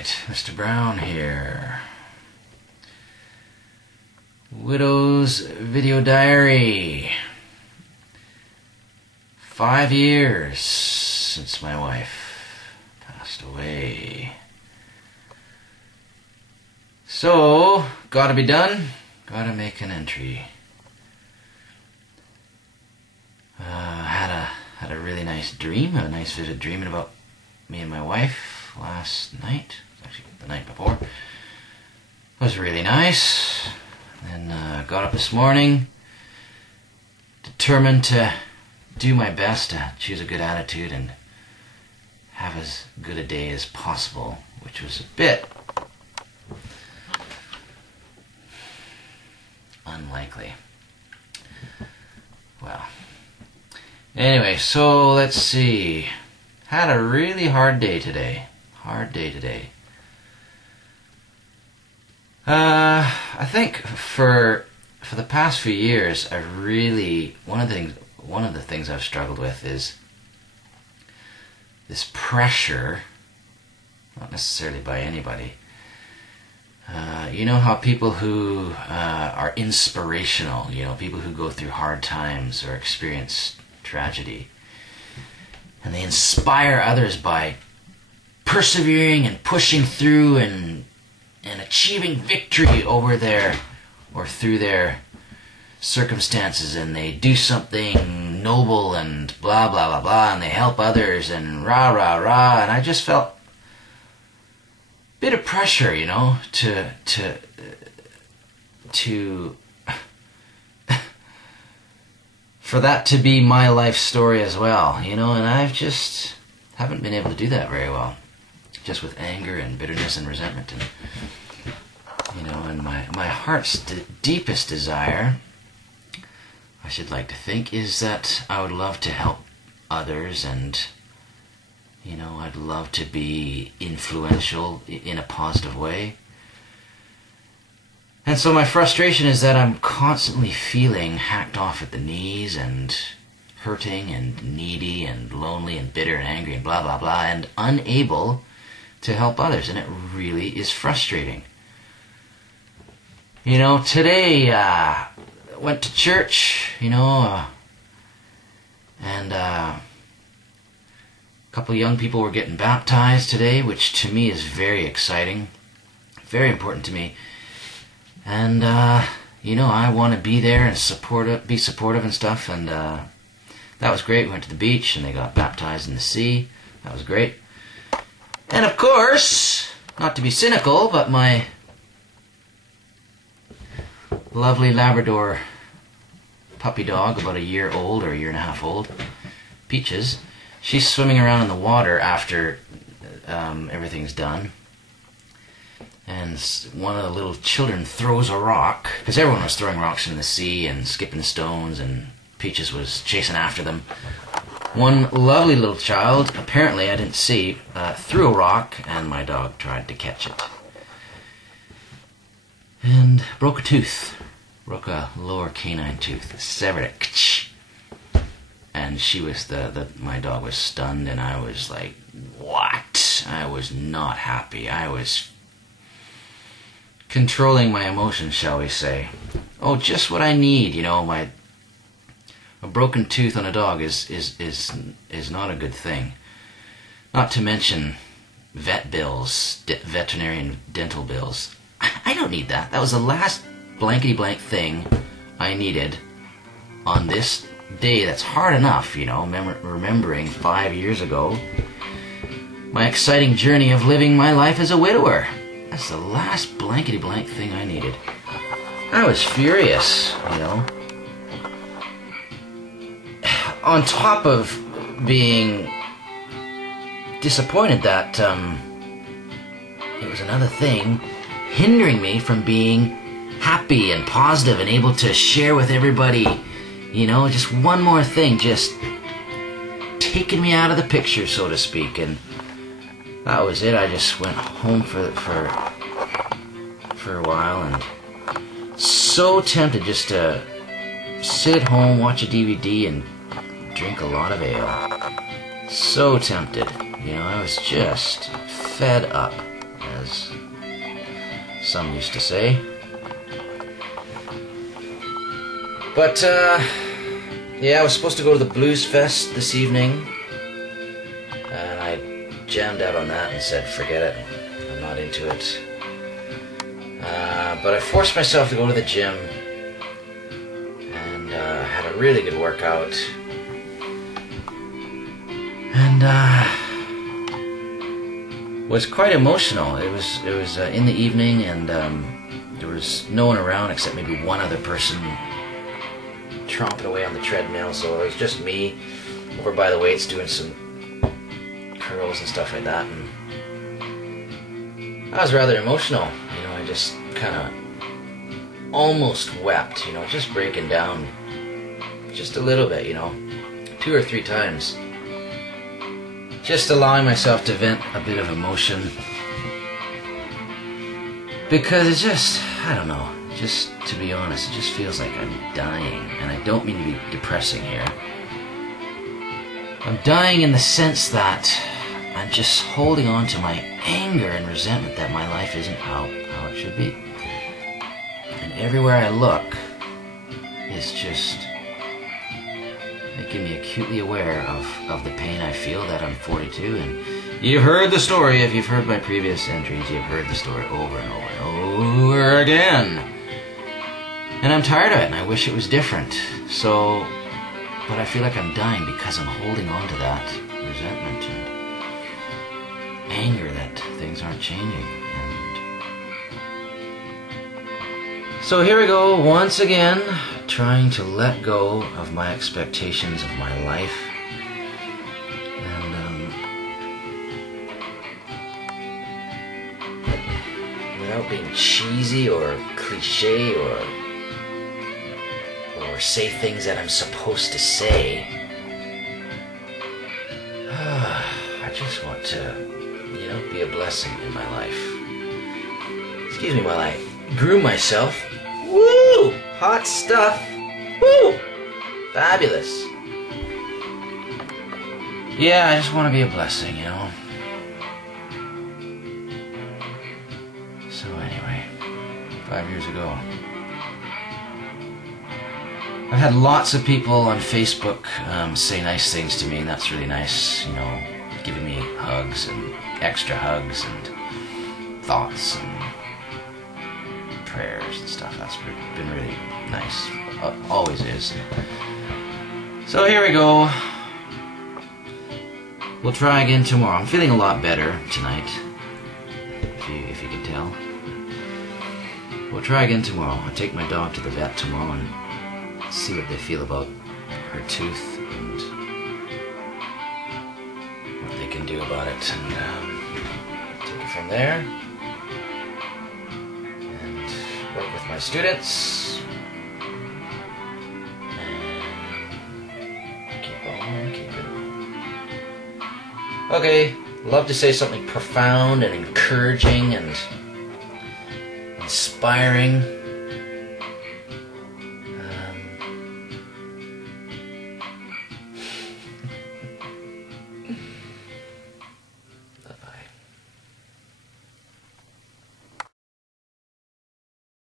Alright, Mr. Brown here. Widow's video diary. 5 years since my wife passed away. So, gotta be done, gotta make an entry. Had a really nice dream, a nice vivid dream about me and my wife last night. Actually, the night before. It was really nice. Then got up this morning, determined to do my best to choose a good attitude and have as good a day as possible, which was a bit unlikely. Well, anyway, so let's see. Had a really hard day today. I think for the past few years, one of the things I've struggled with is this pressure, not necessarily by anybody. You know how people who are inspirational, people who go through hard times or experience tragedy, and they inspire others by persevering and pushing through and achieving victory over through their circumstances, and they do something noble and blah blah blah blah, and they help others and rah rah rah, and I just felt a bit of pressure, to for that to be my life story as well, and I've just haven't been able to do that very well, just with anger and bitterness and resentment, and and my heart's deepest desire, I should like to think, is that I would love to help others, and I'd love to be influential in a positive way. And so my frustration is that I'm constantly feeling hacked off at the knees and hurting and needy and lonely and bitter and angry and blah blah blah, and unable to help others, and it really is frustrating. Today went to church, and a couple of young people were getting baptized today, which to me is very exciting, very important to me. And I want to be there and be supportive and stuff, and that was great. We went to the beach and they got baptized in the sea. That was great. And of course, not to be cynical, but my lovely Labrador puppy dog, about a year old or a year and a half old, Peaches, she's swimming around in the water after everything's done. And one of the little children throws a rock, because everyone was throwing rocks in the sea and skipping stones, and Peaches was chasing after them. One lovely little child, apparently I didn't see, threw a rock, and my dog tried to catch it. And broke a tooth. Broke a lower canine tooth. Severed it. And she was my dog was stunned, and I was like, what? I was not happy. I was controlling my emotions, shall we say. Oh, just what I need, a broken tooth on a dog is not a good thing. Not to mention vet bills, veterinary and dental bills. I don't need that. That was the last blankety blank thing I needed on this day that's hard enough, remembering 5 years ago my exciting journey of living my life as a widower. That's the last blankety blank thing I needed. I was furious, On top of being disappointed that it was another thing hindering me from being happy and positive and able to share with everybody, just one more thing, just taking me out of the picture, so to speak. And that was it. I just went home for a while, and so tempted just to sit at home, watch a DVD, and drink a lot of ale. So tempted. I was just fed up. as some used to say. But, yeah, I was supposed to go to the Blues Fest this evening, and I jammed out on that and said, forget it, I'm not into it. But I forced myself to go to the gym, and had a really good workout, and was quite emotional. It was in the evening, and there was no one around except maybe one other person tromping away on the treadmill, so it was just me over by the weights doing some curls and stuff like that, and I was rather emotional. You know, I just kind of almost wept, you know, just breaking down just a little bit, you know, 2 or 3 times, just allowing myself to vent a bit of emotion, because it's just, I don't know, just to be honest, it just feels like I'm dying, and I don't mean to be depressing here. I'm dying in the sense that I'm just holding on to my anger and resentment that my life isn't how it should be. And everywhere I look is just making me acutely aware of the pain I feel that I'm 42. And you've heard the story, if you've heard my previous entries, you've heard the story over and over and over again. And I'm tired of it, and I wish it was different. So, but I feel like I'm dying because I'm holding on to that resentment and anger that things aren't changing. And so here we go, once again, trying to let go of my expectations of my life. And without being cheesy or cliche or say things that I'm supposed to say, I just want to, you know, be a blessing in my life. Excuse me while I groom myself. Woo! Hot stuff. Woo! Fabulous. Yeah, I just want to be a blessing, you know. So anyway, 5 years ago, I've had lots of people on Facebook say nice things to me, and that's really nice, you know, giving me hugs and extra hugs and thoughts and prayers and stuff. That's been really nice. Always is. So here we go. We'll try again tomorrow. I'm feeling a lot better tonight, if you can tell. We'll try again tomorrow. I'll take my dog to the vet tomorrow and see what they feel about her tooth and what they can do about it, and take it from there and work with my students and keep on keeping. Okay, love to say something profound and encouraging and inspiring.